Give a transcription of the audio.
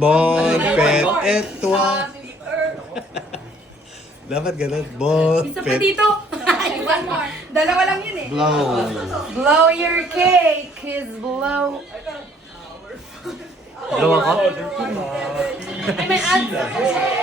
Bon pet et toi. Dapat ganun. Bon Isa pa pet. dito. One more. Dalawa lang yun eh. Blow. Blow your cake, kiss blow. Blow ako? I may add.